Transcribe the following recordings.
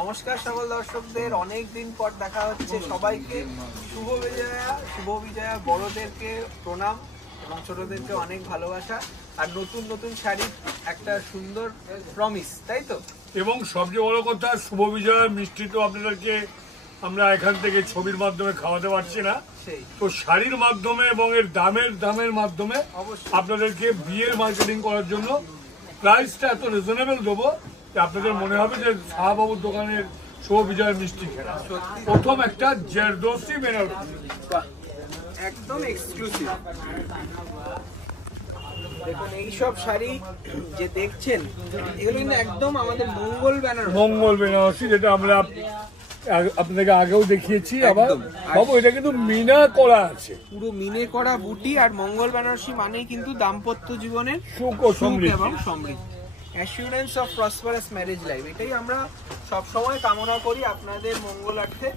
নমস্কার সকল দর্শকদের, অনেক দিন পর দেখা হচ্ছে। সবাইকে শুভ বিজয়া, বড়দেরকে প্রণাম এবং ছোটদেরকে অনেক ভালোবাসা। আর নতুন নতুন শাড়ির একটা সুন্দর প্রমিস, তাই তো? এবং সবচেয়ে বড় কথা, শুভ বিজয়ার মিষ্টি তো আপনাদেরকে আমরা এখান থেকে ছবির মাধ্যমে খাওয়াতে পারছি না, তো শাড়ির মাধ্যমে এবং এর দামের মাধ্যমে আপনাদেরকে বিয়ের মার্কেটিং করার জন্য প্রাইসটা এত রিজনেবল দেবো যে আপনাদের মনে হবে যে শাহবাবুর দোকানের শুভ বিজয়ের মিষ্টি খেলা। প্রথম একটা জেরদোসি বেনারসি, একদম এক্সক্লুসিভ। দেখুন এইসব শাড়ি যে দেখছেন, এগুলো কিন্তু একদম আমাদের মঙ্গল বেনারসি, যেটা আমরা আপনাদেরকে আগেও দেখিয়েছি। আবার বাবু এটা কিন্তু মিনা করা আছে, পুরো মিনে করা বুটি। আর মঙ্গল বেনারসি মানেই কিন্তু দাম্পত্য জীবনের সুখ এবং সমৃদ্ধি, assurance of prosperous marriage life. এটাই আমরা সবসময় কামনা করি আপনাদের মঙ্গলার্থে,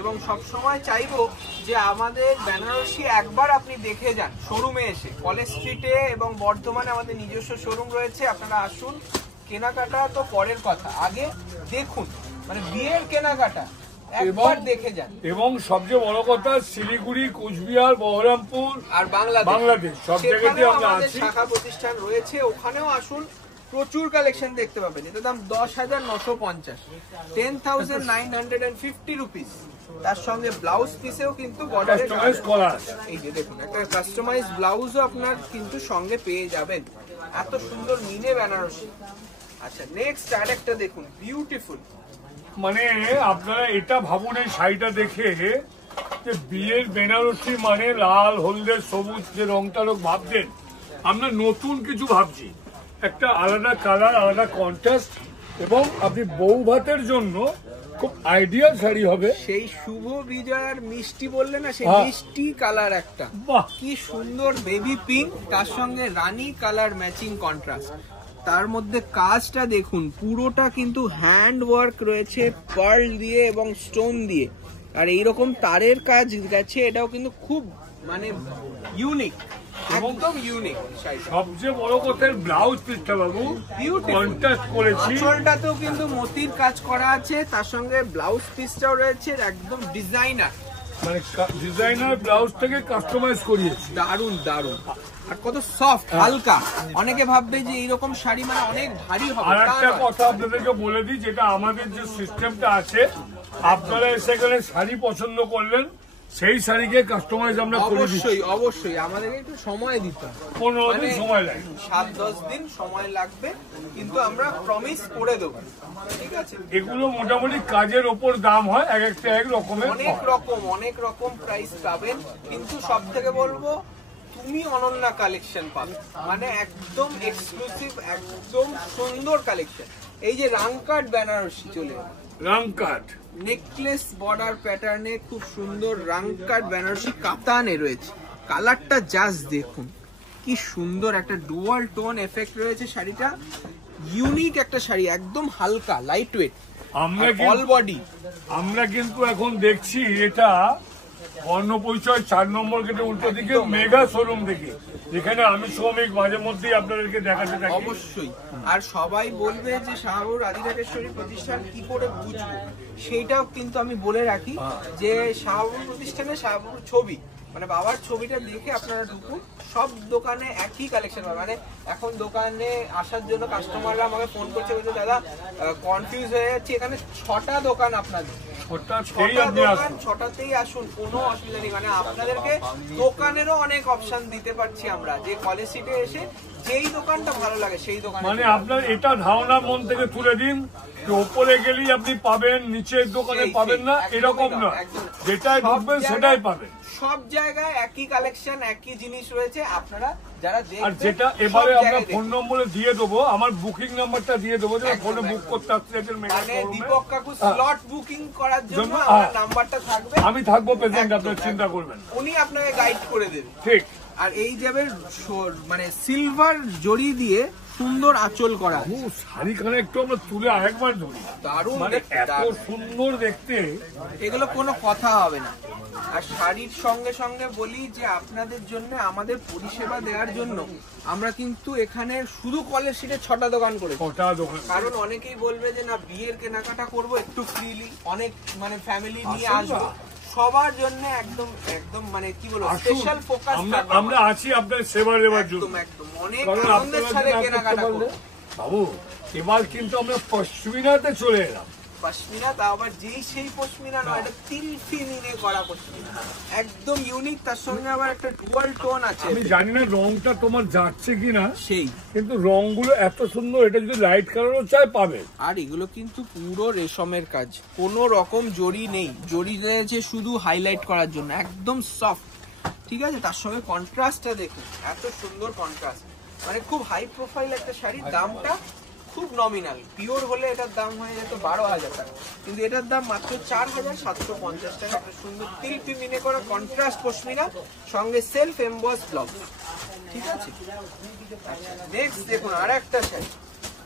এবং সবসময় চাইবো যে আমাদের বেনারসি একবার আপনি দেখে যান শোরুমে এসে। কলেজ স্ট্রিটে এবং বর্ধমানে আমাদের নিজস্ব শোরুম রয়েছে, আপনারা আসুন। কেনাকাটা তো পরের কথা, আগে দেখুন, মানে বিয়ের কেনাকাটা একবার দেখে যান। এবং সবচেয়ে বড় কথা, শিলিগুড়ি, কুচবিহার, বহরমপুর আর বাংলাদেশ সব জায়গাতে আমরা আছি। শাখা প্রতিষ্ঠান রয়েছে, ওখানেও আসুন। প্রচুর কালেকশন দেখতে পাবেন। এটার দাম 10,950, 10,950 রুপিস। তার সঙ্গে ব্লাউজ পিসেও কিন্তু এই যে দেখুন, একটা কাস্টমাইজ ব্লাউজও আপনার কিন্তু সঙ্গে পেয়ে যাবেন। এত সুন্দর মিনে বেনারসি। আচ্ছা, নেক্সট আরেকটা দেখুন, বিউটিফুল। মানে আপনারা এটা ভাবুন, এই শাড়িটা দেখে যে বিয়ের বেনারসি মানে লাল, হলদে, সবুজ যে রংটা লোক ভাবছেন, আমরা নতুন কিছু ভাবছি। একটা আলাদা কালার, আলাদা কন্ট্রাস্ট, এবং আপনি বউ ভাতের জন্য খুব আইডিয়াল শাড়ি হবে। সেই শুভ বিজয়ার মিষ্টি বললে না, সেই মিষ্টি কালার একটা, কি সুন্দর বেবি পিঙ্ক, তার সঙ্গে রানী কালার ম্যাচিং কন্ট্রাস্ট। তার মধ্যে কাজটা দেখুন, পুরোটা কিন্তু হ্যান্ড ওয়ার্ক রয়েছে, পার্ল দিয়ে এবং স্টোন দিয়ে। আর এইরকম তারের কাজ গেছে, এটাও কিন্তু খুব মানে ইউনিক, একদম ইউনিক। সবচেয়ে বড় কথা, ব্লাউজ পিসটা বাবু কন্ট্রাস্ট করেছি, আঁচলটাতেও কিন্তু মতির কাজ করা আছে, তার সঙ্গে ব্লাউজ পিসটাও রয়েছে একদম ডিজাইনার, মানে ডিজাইনার ব্লাউজ থেকে কাস্টমাইজ করিয়েছি। দারুন দারুন। আর কত সফট, হালকা। অনেকে ভাববে যে এইরকম শাড়ি মানে অনেক ভারী হবে। আর একটা কথা আপনাদেরকে বলে দিই, যেটা আমাদের যে সিস্টেমটা আছে, আপনারা সেখানে শাড়ি পছন্দ করলেন, সেই শাড়িকে কাস্টমাইজ আমরা করে দিচ্ছি। অবশ্যই আমাদেরকে একটু সময় দিতে হবে, 15 দিন সময় লাগে, 7-10 দিন সময় লাগবে, কিন্তু আমরা প্রমিস করে দেবো, ঠিক আছে? এগুলো মোটামুটি কাজের ওপর দাম হয়, এক একটা এক রকমের, অনেক রকম প্রাইস পাবেন। কিন্তু সব থেকে বলবো, তুমি অনন্যা কালেকশন পাবে, মানে একদম এক্সক্লুসিভ, একদম সুন্দর কালেকশন। এই যে রাংকাট বেনারসি চলে, রাংকাট নেকলেস বর্ডার প্যাটার্নে খুব সুন্দর রাংকাট বেনারসি কাতানে রয়েছে। কালারটা জাস্ট দেখুন, কি সুন্দর একটা ডুয়াল টোন এফেক্ট রয়েছে। শাড়িটা ইউনিক একটা শাড়ি, একদম হালকা, লাইট ওয়েট, অল বডি। আমরা কিন্তু এখন দেখছি এটা বর্ণ পরিচয় 4 নম্বর গেটে উল্টো দিকে মেগা শোরুম থেকে, যেখানে আমি শ্রমিক মাঝে মধ্যেই আপনাদেরকে দেখাতে থাকি। অবশ্যই। আর সবাই বলবে যে শাহবাবুর আদিরাজেশ্বরী প্রতিষ্ঠান কি করে বুঝবো, সেইটাও কিন্তু আমি বলে রাখি যে শাহবাবুর প্রতিষ্ঠানে শাহবাবুর ছবি, মানে বাবার ছবিটা দেখে আপনারা ঢুকুন। সব দোকানে একই কালেকশন পাবেন। মানে এখন দোকানে আসার জন্য কাস্টমাররা আমাকে ফোন করছে, বলছে দাদা কনফিউজ হয়ে যাচ্ছে, এখানে 6টা দোকান আপনাদের, 6টাতেই আসুন, কোনো অসুবিধা নেই। মানে আপনাদেরকে দোকানেরও অনেক অপশন দিতে পারছি আমরা, যে কলেজ স্ট্রিটে এসে যেই দোকানটা ভালো লাগে সেই দোকান। মানে আপনার এটা ধারণা মন থেকে তুলে দিন, ওপরে গেলেই আপনি পাবেন, নিচের দোকানে পাবেন না, এরকম না, যেটাই ঢুকবেন সেটাই পাবেন। সব জায়গায় একই কালেকশন, একই জিনিস রয়েছে। আপনারা যারা দেখবেন, আর যেটা এবারে আমরা ফোন নম্বরে দিয়ে দেবো, আমার বুকিং নাম্বারটা দিয়ে দেবো, যে ফোনে বুক করতে আসতে, মানে দীপক কাকু স্লট বুকিং করার জন্য আমার নাম্বারটা থাকবে, আমি থাকবো প্রেজেন্ট, আপনারা চিন্তা করবেন, উনি আপনাকে গাইড করে দেবেন, ঠিক। আর এই যাবে মানে সিলভার জড়ি দিয়ে সুন্দর আঁচল করা, শাড়িখানে একটু আমরা তুলে আরেকবার ধরি, দারুণ, মানে এত সুন্দর দেখতে, এগুলো কোনো কথা হবে না। আর শাড়ির সঙ্গে সঙ্গে বলি যে আপনাদের জন্য আমাদের পরিষেবা দেওয়ার জন্য আমরা কিন্তু এখানে শুধু কলেজ স্ট্রিটে 6টা দোকান করেছি। কারণ অনেকেই বলবে যে না বিয়ের কেনাকাটা করব একটু ফ্রিলি, অনেক মানে ফ্যামিলি নিয়ে আসবো, সবার জন্য একদম একদম মানে কি বলবো স্পেশাল ফোকাস আমরা আছি আপনাদের সেবা দেওয়ার জন্য। একদম অনেক আনন্দের সাথে কেনাকাটা করব। বাবু এবার কিন্তু আমরা পশমিনাতে চলে এলাম। পশমিনা, তা আবার যেই সেই পশমিনা নয়, এটা তিলফি মিনে করা পশমিনা, একদম ইউনিক। তার সঙ্গে আবার একটা ডুয়াল টোন আছে। আমি জানি না রংটা তোমার যাচ্ছে কিনা, সেই কিন্তু রংগুলো এত সুন্দর, এটা যদি লাইট কালারও চাই পাবে। আর এগুলো কিন্তু পুরো রেশমের কাজ, কোনো রকম জরি নেই, জরি রয়েছে শুধু হাইলাইট করার জন্য, একদম সফট। ঠিক আছে, তার সঙ্গে কন্ট্রাস্টটা দেখুন, এত সুন্দর কন্ট্রাস্ট, মানে খুব হাই প্রোফাইল একটা শাড়ি। দামটা খুব নমিনাল, পিওর হলে এটার দাম হয়ে যেত 12,000 টাকা, কিন্তু এটার দাম মাত্র 4,750 টাকা। একটা সুন্দর তিলপি মিনে করা কন্ট্রাস্ট পশমিনা, সঙ্গে সেলফ এমবস ব্লাউজ। ঠিক আছে, নেক্সট দেখুন আর একটা শাড়ি,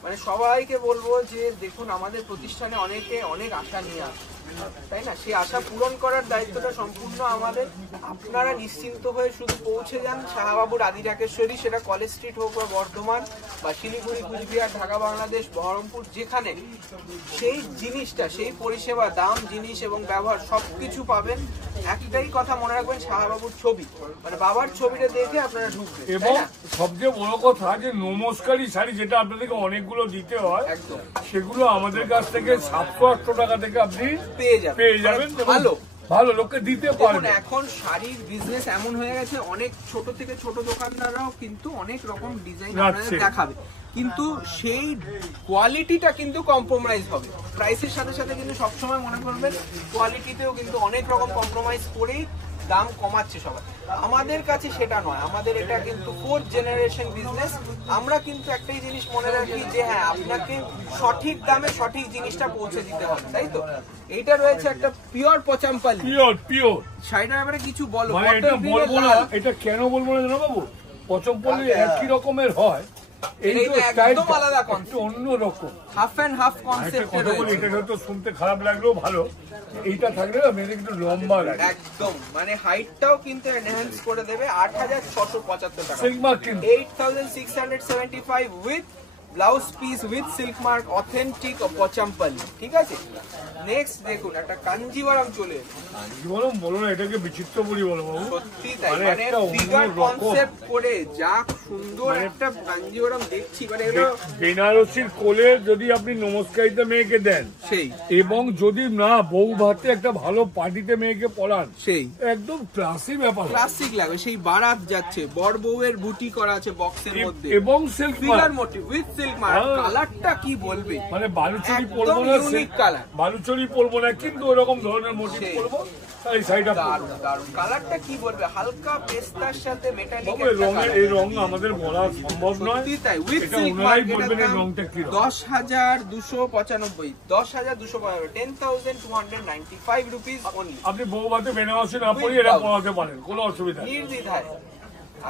মানে সবাইকে বলবো যে দেখুন আমাদের প্রতিষ্ঠানে অনেকে অনেক আশা নিয়ে আসে, তাই না? সেই আশা পূরণ করার দায়িত্বটা সম্পূর্ণ আমাদের। আপনারা নিশ্চিন্ত হয়ে শুধু পৌঁছে যান শাহবাবুর আদি ঢাকেশ্বরী, সেটা কলেজ স্ট্রিট হোক বা বর্ধমান বা শিলিগুড়ি, কুচবিহার, ঢাকা, বাংলাদেশ, বহরমপুর, যেখানে সেই জিনিসটা, সেই পরিষেবা, দাম, জিনিস এবং ব্যবহার সবকিছু পাবেন। একটাই কথা মনে রাখবেন, শাহবাবুর ছবি, মানে বাবার ছবিটা দেখে আপনারা ঢুকবেন। এবং সবচেয়ে বড় কথা যে নমস্কারী শাড়ি, যেটা আপনাদেরকে অনেকগুলো দিতে হয়, একদম সেগুলো আমাদের কাছ থেকে 700-800 টাকা থেকে আপনি পেয়ে যাবেন। ভালো ভালো লোককে দিতে পারবেন। এখন শাড়ির বিজনেস এমন হয়ে গেছে, অনেক ছোট থেকে ছোট দোকানদাররাও কিন্তু অনেক রকম ডিজাইন আপনাদের দেখাবে, কিন্তু সেই কোয়ালিটিটা কিন্তু কম্প্রোমাইজ হবে। প্রাইসের সাথে সাথে কিন্তু সবসময় মনে করবেন কোয়ালিটিতেও কিন্তু অনেক রকম কম্প্রোমাইজ করেই দাম কমাচ্ছে সবাই। আমাদের কাছে সেটা নয়, আমাদের এটা কিন্তু 4th জেনারেশন বিজনেস। আমরা কিন্তু একটাই জিনিস মনে রাখি যে হ্যাঁ, আপনাকে সঠিক দামে সঠিক জিনিসটা পৌঁছে দিতে হবে, তাই তো? এইটা রয়েছে একটা পিওর পচামপালি, পিওর শাড়িটার ব্যাপারে কিছু বলো। এটা বলবো না, এটা কেন বলবো না জানো বাবু, পচমপল্লি একই রকমের হয়, একদম আলাদা কনসেপ্ট, অন্য রকম হাফ এন্ড হাফ কনসেপ্ট। এটা হয়তো শুনতে খারাপ লাগলেও ভালো, এইটা থাকলে মেয়েদের কিন্তু লম্বা লাগে, একদম মানে হাইটটাও কিন্তু এনহ্যান্স করে দেবে। 8,675 টাকা, সিল্ক মার্ক কিন্তু 8,675 with blouse piece with silk mark, authentic Pochampally. ঠিক আছে, নেক্সট দেখুন একটা কাঞ্জিভারাম চলে এলো। কাঞ্জিভারাম বলো না, এটাকে বিচিত্রপুরী বলো বাবু। সত্যি তাই, মানে ফিগার কনসেপ্ট করে যা সুন্দর একটা কাঞ্জিভারাম দেখছি, মানে এটা বেনারসির কোলে যদি আপনি নমস্কারিতে মেয়েকে দেন, সেই এবং যদি না বউ ভাতে একটা ভালো পার্টিতে মেয়েকে পড়ান, সেই একদম ক্লাসিক ব্যাপার, ক্লাসিক লাগে। সেই বারাত যাচ্ছে, বর বউয়ের বুটি করা আছে বক্সের মধ্যে, এবং silk figure motif with silk mark. কালারটা কি বলবে, মানে বালুচরি পরবো না, ইউনিক কালার, বালুচরি পরবো না, কিন্তু ওরকম ধরনের মোটিভ পরবো। এই শাড়িটা দারুণ দারুণ, কালারটা কি বলবে, হালকা পেস্তার সাথে মেটালিক রঙের, এই রং আমাদের বলা সম্ভব নয়। তাই উইথ সিল্ক মার্ক বলবেন এই রংটা কি, 10,295, 10,295, 10,295 রুপিস অনলি। আপনি বউ ভাতে বেনারসি না পরিয়ে এটা পরাতে পারেন, কোনো অসুবিধা নেই, নির্দ্বিধায়।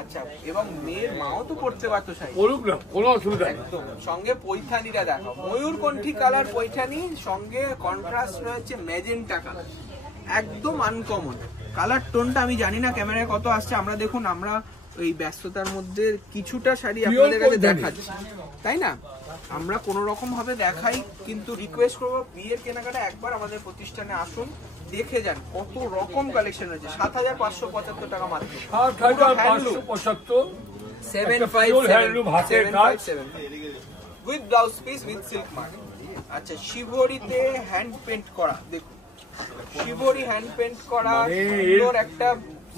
আচ্ছা, এবং মেয়ের মাও তো পড়তে পারতো শাড়ি, বলুক না, কোনো অসুবিধা নেই। একদম। সঙ্গে পৈঠানিটা দেখো, ময়ূরকণ্ঠী কালার পৈঠানি, সঙ্গে কন্ট্রাস্ট রয়েছে ম্যাজেন্টা কালার, একদম আনকমন কালার টোনটা। আমি জানি না ক্যামেরায় কত আসছে, আমরা দেখুন, আমরা ওই ব্যস্ততার মধ্যে কিছুটা শাড়ি আপনাদের কাছে দেখাচ্ছি, তাই না? আমরা কোন রকম ভাবে দেখাই, কিন্তু রিকোয়েস্ট করবো বিয়ের কেনাকাটা একবার আমাদের প্রতিষ্ঠানে আসুন, দেখে যান কত রকম কালেকশন রয়েছে। 7,575 টাকা মাত্র, 7,575, 757 with blouse piece with silk mark. আচ্ছা, শিবরিতে হ্যান্ড পেন্ট করা, দেখুন শিবরি হ্যান্ড পেন্ট করা, সুন্দর একটা,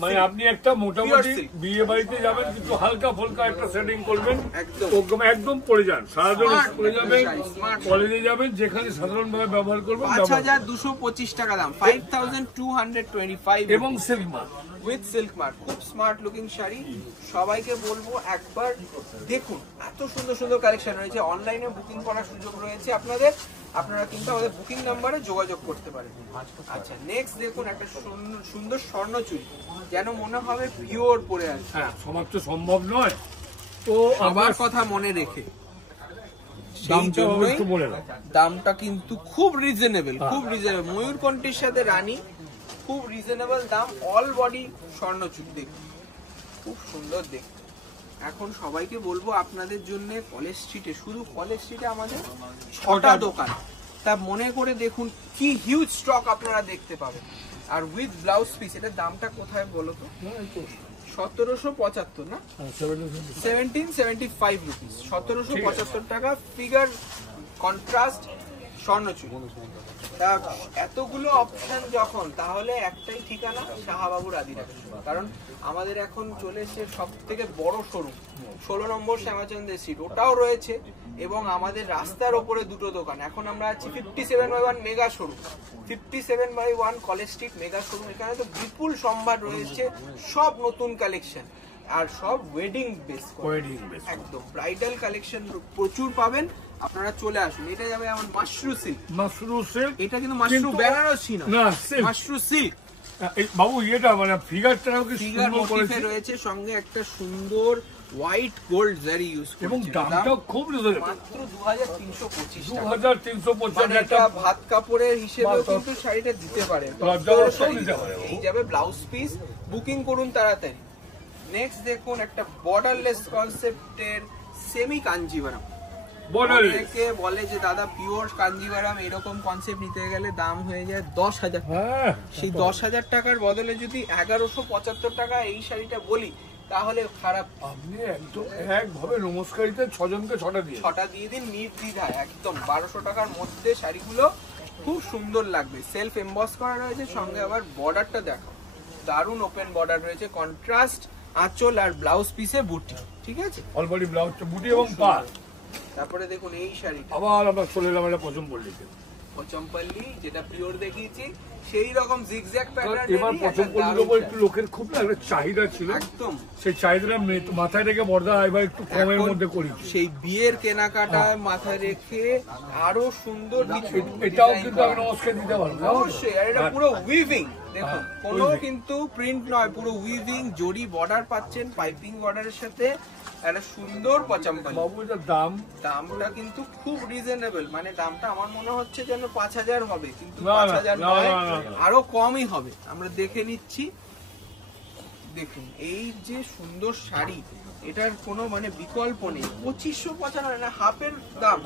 মানে আপনি একটা মোটামুটি বিয়ে বাড়িতে যাবেন, কিন্তু হালকা ফুলকা একটা সেটিং করবেন, একদম পরে যান, সারাদিন স্কুলে যাবেন, কলেজে যাবেন, যেখানে সাধারণ ভাবে ব্যবহার করবেন। 5,225 টাকা দাম, 5,225, এবং silk mark with silk mark, খুব স্মার্ট লুকিং শাড়ি। সবাইকে বলবো একবার দেখুন, এত সুন্দর সুন্দর কালেকশন রয়েছে। অনলাইনে বুকিং করার সুযোগ রয়েছে আপনাদের, আপনারা কিন্তু আমাদের বুকিং নাম্বারে যোগাযোগ করতে পারেন। আচ্ছা, নেক্সট দেখুন একটা সুন্দর স্বর্ণচুরি, যেন মনে হবে পিওর পরে আছে। হ্যাঁ, সবার তো সম্ভব নয়, তো আমার কথা মনে রেখে দামটা কিন্তু খুব রিজনেবল, খুব রিজনেবল। ময়ূরকণ্ঠীর সাথে রানী, খুব রিজনেবল দাম, অল বডি স্বর্ণচুর, দেখুন খুব সুন্দর দেখতে। এখন সবাইকে বলবো আপনাদের জন্য কলেজ স্ট্রিটে, শুধু কলেজ স্ট্রিটে আমাদের 6টা দোকান, তা মনে করে দেখুন কি হিউজ স্টক আপনারা দেখতে পাবেন। আর উইথ ব্লাউজ পিস, এটার দামটা কোথায় বলো তো? 1775 না, 1775 রুপিস, 1775 টাকা ফিগার কন্ট্রাস্ট স্বর্ণচুর। তা এতগুলো অপশন যখন, তাহলে একটাই ঠিকানা শাহবাবুর আদিনা, কারণ আমাদের এখন চলে এসে সব থেকে বড় শোরুম 16 নম্বর শ্যামাচন্দ্র স্ট্রিট, ওটাও রয়েছে, এবং আমাদের রাস্তার ওপরে দুটো দোকান। এখন আমরা আছি 57/1 mega showroom, 57/1 college street mega showroom. এখানে তো বিপুল সম্ভার রয়েছে, সব নতুন কালেকশন, আর সব ওয়েডিং বেস, একদম ব্রাইডাল কালেকশন প্রচুর পাবেন। আপনারা চলে আসুন। এটা যাবে আমার মাশরু সিল্ক, এটা কিন্তু মাশরু বেনারসি না, মাশরু সিল্ক। বাবু এটা মানে ফিগারটাও কি সুন্দর করেছে, রয়েছে সঙ্গে একটা সুন্দর হোয়াইট গোল্ড জারি ইউজ করেছে, এবং দামটাও খুব রিজনেবল, মাত্র 2325 টাকা। 2325 একটা ভাত কাপড়ের হিসেবেও কিন্তু শাড়িটা দিতে পারেন। এই যাবে ব্লাউজ পিস, বুকিং করুন তাড়াতাড়ি। নেক্সট দেখুন একটা বর্ডারলেস কনসেপ্টের সেমি কাঞ্জিভারাম। অনেকে বলে যে দাদা পিওর কাঞ্জিভারাম, এরকম কনসেপ্ট নিতে গেলে দাম হয়ে যায় 10,000 টাকা। সেই 10,000 টাকার বদলে যদি 1175 টাকা এই শাড়িটা বলি, তাহলে খারাপ। আপনি একদম একভাবে নমস্কারিতে 6 জনকে 6টা দিয়ে দিন নির্দ্বিধায়, একদম 1200 টাকার মধ্যে শাড়িগুলো খুব সুন্দর লাগবে। সেলফ এমবস করা রয়েছে, সঙ্গে আবার বর্ডারটা দেখো, দারুন ওপেন বর্ডার রয়েছে, কন্ট্রাস্ট আঁচল আর ব্লাউজ পিসে বুটি, ঠিক আছে, অলরেডি ব্লাউজটা বুটি এবং পা। তারপরে দেখুন এই শাড়ি, আবার আমরা চলে এলাম এটা পচমপল্লিতে, পচমপল্লি যেটা পিওর দেখিয়েছি, সেই রকম জিগজ্যাগ প্যাটার্ন। এবার পচমপল্লির উপর একটু লোকের খুব একটা চাহিদা ছিল, একদম সেই চাহিদাটা মাথায় রেখে বর্দা এবার একটু কমের মধ্যে করি। সেই বিয়ের কেনাকাটায় মাথায় রেখে আরো সুন্দর কিছু, এটাও কিন্তু আমি নমস্কার দিতে পারবো অবশ্যই। আর এটা পুরো উইভিং, দেখুন কোনো কিন্তু প্রিন্ট নয়, পুরো উইভিং, জরি বর্ডার পাচ্ছেন, পাইপিং বর্ডারের সাথে একটা সুন্দর পচমপল্লি। বাবু এটার দামটা কিন্তু খুব রিজনেবল, মানে দামটা আমার মনে হচ্ছে যেন 5000 হবে, কিন্তু 5000 নয়, আরো কমই হবে। আমরা দেখে নিচ্ছি, দেখুন এই যে সুন্দর শাড়ি, এটার কোনো মানে বিকল্প নেই। 2595 না, হাফের দাম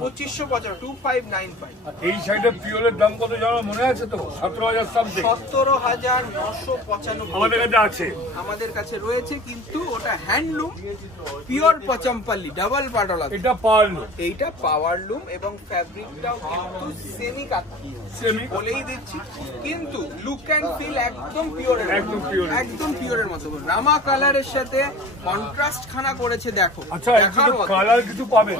2595, 2595। এই শাড়িটা পিওরের দাম কত জানো মনে আছে তো? 17,000 সামথিং, 17,995 আমাদের কাছে আছে, আমাদের কাছে রয়েছে, কিন্তু ওটা হ্যান্ডলুম পিওর পচমপল্লি ডাবল পাটলা, এটা পাওয়ারলুম, এইটা পাওয়ারলুম, এবং ফ্যাব্রিকটাও কিন্তু সেমি কাঠি, বলেই দিচ্ছি, কিন্তু লুক অ্যান্ড ফিল একদম পিওরের, একদম পিওরের মতো। রামা কালারের সাথে কন্ট্রাস্ট খানা করেছে, দেখো। আচ্ছা, কালার কিছু পাবেন,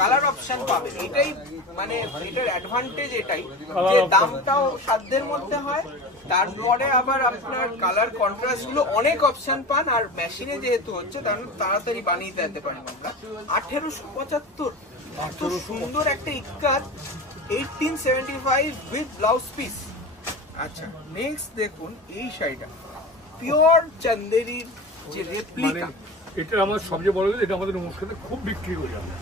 কালার অপশন পাবেন, এটাই মানে এটার অ্যাডভান্টেজ, এটাই যে দামটাও সাধ্যের মধ্যে হয়, তারপরে আবার আপনার কালার কন্ট্রাস্ট গুলো অনেক অপশন পান, আর মেশিনে যেহেতু হচ্ছে তার তাড়াতাড়ি বানিয়ে দিতে পারেন আমরা। 1875, এত সুন্দর একটা ইক্কাত, 1875 উইথ ব্লাউজ পিস। আচ্ছা, নেক্সট দেখুন এই শাড়িটা পিওর চন্দেরির যে রেপ্লিকা, এটা আমার সবচেয়ে বড় কথা, এটা আমাদের নমস্কারে খুব বিক্রি করি আমরা,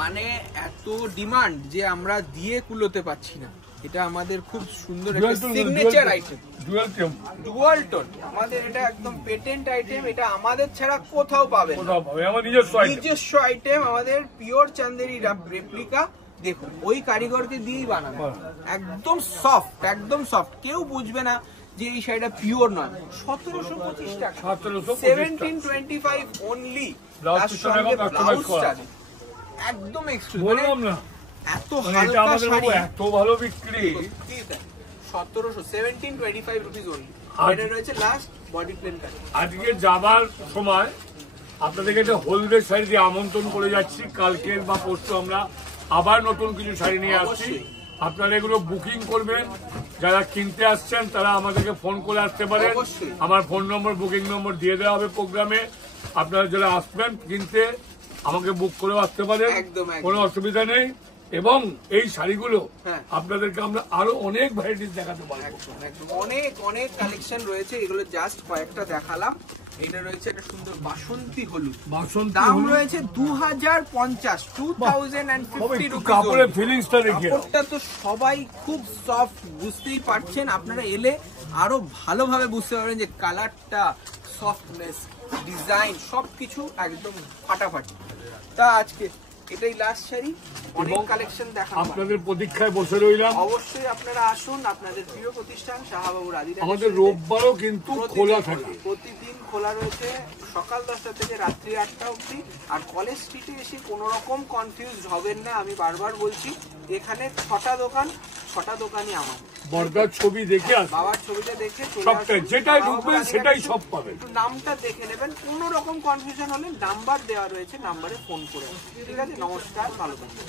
মানে এত ডিমান্ড যে আমরা দিয়ে কুলোতে পারছি না। এটা আমাদের খুব সুন্দর একটা সিগনেচার আইটেম, ডুয়াল টোন, আমাদের এটা একদম পেটেন্ট আইটেম, এটা আমাদের ছাড়া কোথাও পাবেন না, আমার নিজস্ব আইটেম, আমাদের পিওর চান্দেরি রেপ্লিকা। দেখুন ওই কারিগরকে দিয়েই বানানো, একদম সফট, একদম সফট, কেউ বুঝবে না যে এই শাড়িটা পিওর নয়। 1725 টাকা, 1725 অনলি, তার সঙ্গে ব্লাউজ চার্জ একদম এক্সক্লুসিভ, এত হালকা শাড়ি, এত ভালো বিক্রি। 1725 রুপিস অনলি। এটা রয়েছে লাস্ট বডি প্লেন কাট। আজকে যাবার সময় আপনাদেরকে একটা হলদের শাড়ি দিয়ে আমন্ত্রণ করে যাচ্ছি, কালকের বা পরশু আমরা আবার নতুন কিছু শাড়ি নিয়ে আসছি, আপনারা এগুলো বুকিং করবেন। যারা কিনতে আসছেন তারা আমাদেরকে ফোন করে আসতে পারেন, আমার ফোন নম্বর বুকিং নম্বর দিয়ে দেওয়া হবে প্রোগ্রামে। আপনারা যারা আসবেন কিনতে আমাকে বুক করেও আসতে পারেন, কোনো অসুবিধা নেই। এবং এই শাড়িগুলো হ্যাঁ। আপনাদেরকে আমরা আরো অনেক ভ্যারাইটিস দেখাতে পারবো। একদম একদম অনেক অনেক কালেকশন রয়েছে, এগুলো জাস্ট কয়েকটা দেখালাম। এটা রয়েছে একটা সুন্দর বাসন্তী হলুদ, বাসন্তী দাম হলুদ। রয়েছে 2050, 2050 একটু রুপিস। কাপড়ের ফিলিংসটা দেখে নাও। কাপড়টা তো সবাই খুব সফট, বুঝতেই পারছেন, আপনারা এলে আরো ভালোভাবে বুঝতে পারবেন যে কালারটা, সফটনেস, ডিজাইন সবকিছু একদম ফাটাফাটি। তা আজকে এটাই লাস্ট শাড়ি, অনেক কালেকশন দেখাবো। আপনাদের প্রতীক্ষায় বসে রইলাম। অবশ্যই আপনারা আসুন, আপনাদের প্রিয় প্রতিষ্ঠান শাহবাবুর আদিনা। আমাদের রোববারও কিন্তু খোলা থাকে। প্রতিদিন খোলা রয়েছে সকাল 10টা থেকে রাত্রি 8টা অবধি। আর কলেজ স্ট্রিটে এসে কোনো রকম কনফিউজ হবেন না, আমি বারবার বলছি, এখানে 6টা দোকান, 6টা দোকানই আমার। বর্গার ছবি দেখে আসুন, বাবার ছবিটা দেখে চলে সবটাই আসুন। যেটাই শাহবাবুর ঢুকবেন আদিনা সেটাই কিছু সব পাবেন। একটু নামটা দেখে নেবেন, কোনো রকম কনফিউশন হলে নাম্বার দেওয়া রয়েছে, নাম্বারে ফোন করে। ঠিক আছে, নমস্কার, ভালো থাকবেন।